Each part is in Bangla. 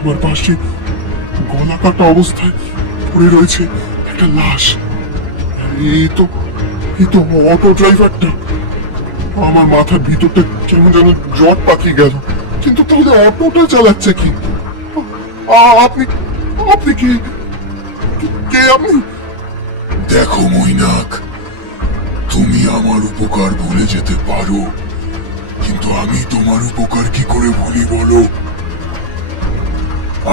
আমার পাশে গলা কাটা অবস্থায় পড়ে রয়েছে একটা লাশ। এই তো অটো ড্রাইভারটা। আমার মাথার ভিতরটা কেমন যেন জট পাকিয়ে গেল। কিন্তু তাহলে অটোটা চালাচ্ছে কি? আপনি আপনি কি কে আপনি? দেখো মৈনাক, তুমি আমার উপকার ভুলে যেতে পারো, কিন্তু আমি তোমার উপকার কি করে ভুলি বলো?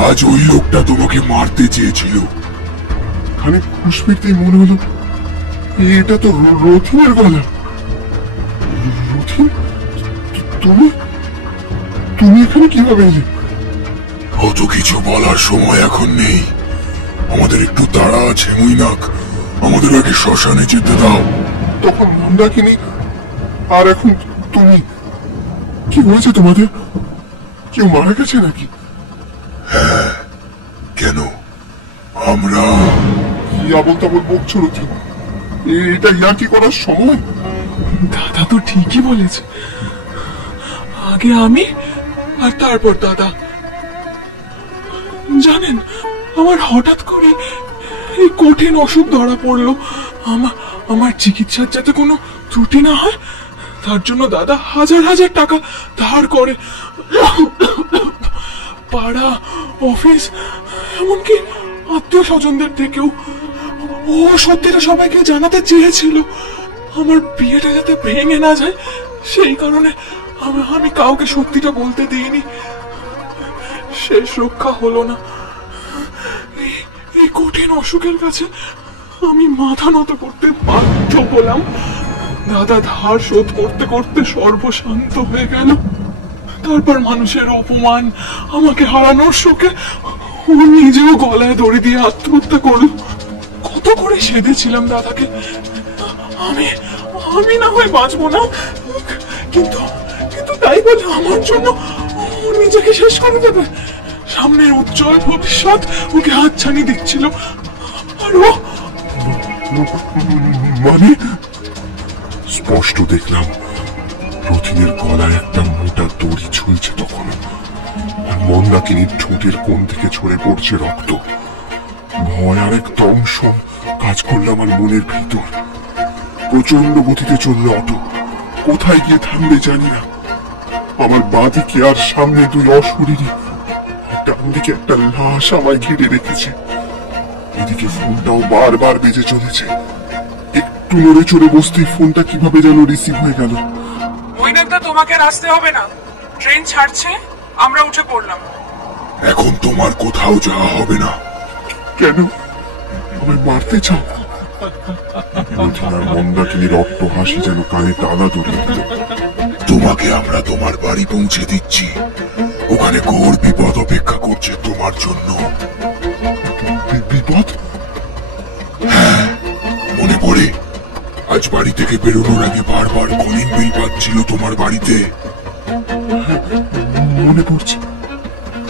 আজ ওই লোকটা তোমাকে মারতে চেয়েছিল। খানিক হুঁশ ফিরতেই মনে হলো এটা তো রথিনের গলা। রথিন, তুমি তুমি এখানে কিভাবে এলে? অত কিছু বলার সময় এখন নেই, আমাদের একটু তাড়া আছে মৈনাক। আমাদের আগে শ্মশানে যেতে দাও। তখন মন্দাকিনী, আর এখন তুমি। কি হয়েছে তোমাদের? কেউ মারা গেছে নাকি? হ্যাঁ, কেন? আমরা আবল তাবল বকছো রথিন, এটা ইয়ার্কি করার সময়? দাদা তো ঠিকই বলেছে, আগে আমি আর তারপর দাদা। জানেন, আমার হঠাৎ করে এই কঠিন অসুখ ধরা পড়লো। আমার চিকিৎসার যাতে কোনো ত্রুটি না হয় তার জন্য দাদা হাজার হাজার টাকা ধার করে। পাড়া, অফিস, এমনকি আত্মীয় স্বজনদের থেকেও। ও সত্যিটা সবাইকে জানাতে চেয়েছিল, আমার বিয়েটা যাতে ভেঙে না যায় সেই কারণে আমি কাউকে সত্যিটা বলতে দিইনি। শেষ রক্ষা হলো না। এই কঠিন অসুখের কাছে আমি মাথা নত করতে বাধ্য হলাম। দাদা ধার শোধ করতে করতে সর্বশান্ত হয়ে গেল। তারপর মানুষের অপমান, আমাকে হারানোর শোকে ও নিজেও গলায় দড়ি দিয়ে আত্মহত্যা করল। কত করে সেধেছিলাম দাদাকে, আমি না হয় বাঁচবো না, কিন্তু কিন্তু তাই বলে আমার জন্য ও নিজেকে শেষ করে দেবে। সামনের উজ্জ্বল ভবিষ্যৎ ওকে হাতছানি দিচ্ছিল। আর ও মানে? স্পষ্ট দেখলাম রথিনের গলায় একটা মোটা দড়ি ঝুলছে তখন, আর মন্দাকিনীর ঠোঁটের কোণ থেকে ঝরে পড়ছে রক্ত। ভয় আর এক দংশন কাজ করলো আমার মনের ভিতর। প্রচন্ড গতিতে চললো অটো, কোথায় গিয়ে থামবে জানি না। আমার বাঁ দিকে আর সামনে দুই অশরীরী, ডান দিকে একটা লাশ আমায় ঘিরে রেখেছে। এদিকে ফোনটাও বারবার বেজে চলেছে। একটু নড়ে চড়ে বসতেই ফোনটা কিভাবে যেন রিসিভ হয়ে গেল। মৈনাকদা, তোমাকে আসতে হবে না, ট্রেন ছাড়ছে, আমরা উঠে পড়লাম। এখন তোমার কোথাও যাওয়া হবে না। কেন? আমায় মারতে চাও? রথিন আর মন্দাকিনীর অট্ট হাসি যেন কানে তালা ধরিয়ে দিল। তোমাকে আমরা তোমার বাড়ি পৌঁছে দিচ্ছি, ওখানে ঘোর বিপদ অপেক্ষা করছে তোমার জন্য। বিপদ? হ্যাঁ, মনে পড়ে আজ বাড়ি থেকে বেরোনোর আগে বারবার কলিং বেল বাজছিল তোমার বাড়িতে। মনে পড়ছে।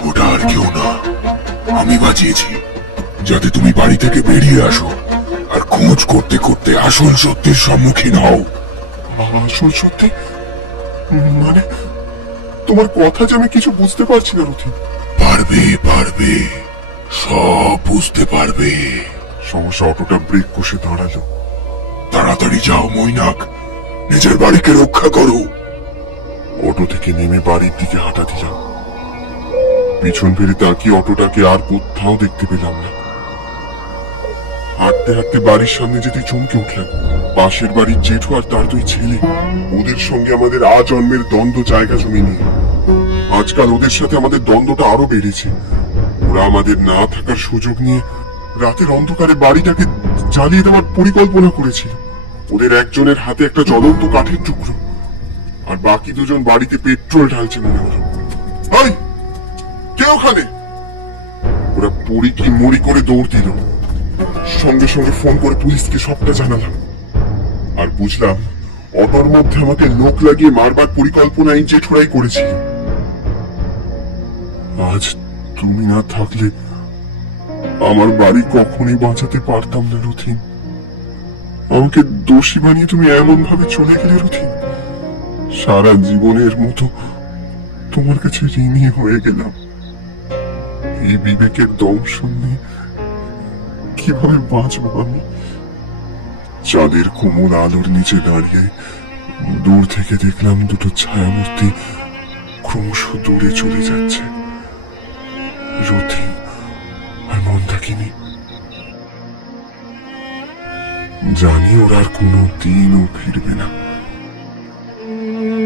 ওটা আর কেউ না, আমি বাজিয়েছি, যাতে তুমি বাড়ি থেকে বেরিয়ে আসো আর খোঁজ করতে করতে আসল সত্যের সম্মুখীন হও। আসল সত্যি? মানে তোমার কথা যে আমি কিছু বুঝতে পারছি না রথিন। পারবে পারবে, সব বুঝতে পারবে। সমস্যা, অটোটা ব্রেক কষে দাঁড়ালো। তাড়াতাড়ি যাও মৈনাক, নিজের বাড়িকে রক্ষা করো। অটো থেকে নেমে বাড়ির দিকে হাঁটা দিলাম। পিছন ফিরে তাকিয়ে অটোটাকে আর কোথাও দেখতে পেলাম না। হাঁটতে হাঁটতে বাড়ির সামনে যেতে চমকে উঠলাম। পাশের বাড়ির জেঠু আর তার দুই ছেলে, ওদের সঙ্গে আমাদের আজন্মের দ্বন্দ্ব জায়গা জমি নিয়ে। আজকাল ওদের সাথে আমাদের দ্বন্দ্বটা আরো বেড়েছে। ওরা আমাদের না থাকার সুযোগ নিয়ে রাতের অন্ধকারে বাড়িটাকে জ্বালিয়ে দেওয়ার পরিকল্পনা করেছিল। ওদের একজনের হাতে একটা জ্বলন্ত কাঠের টুকরো, আর বাকি দুজন বাড়িতে পেট্রোল ঢালছে মনে হলো। এই, কে ওখানে? ওরা পড়ি কি মরি করে দৌড় দিল। সঙ্গে সঙ্গে ফোন করে পুলিশকে সবটা জানালাম, আর বুঝলাম অটোর মধ্যে আমাকে লোক লাগিয়ে মারবার পরিকল্পনা এই জেঠুরাই করেছিল। আজ তুমি না থাকলে আমার বাড়ি কখনই বাঁচাতে পারতাম না রথিন। আমাকে দোষী বানিয়ে তুমি এমন ভাবে চলে গেলে রথিন। সারা জীবনের মতো তোমার কাছে ঋণী হয়ে গেলাম। এই বিবেকের দংশন নিয়ে কিভাবে বাঁচবো আমি? চাঁদের কোমল আলোর নিচে দাঁড়িয়ে দূর থেকে দেখলাম দুটো ছায়ামূর্তি ক্রমশ দূরে চলে যাচ্ছে, রথিন আর মন্দাকিনী। জানি ওরা আর কোনো দিনও ফিরবে না।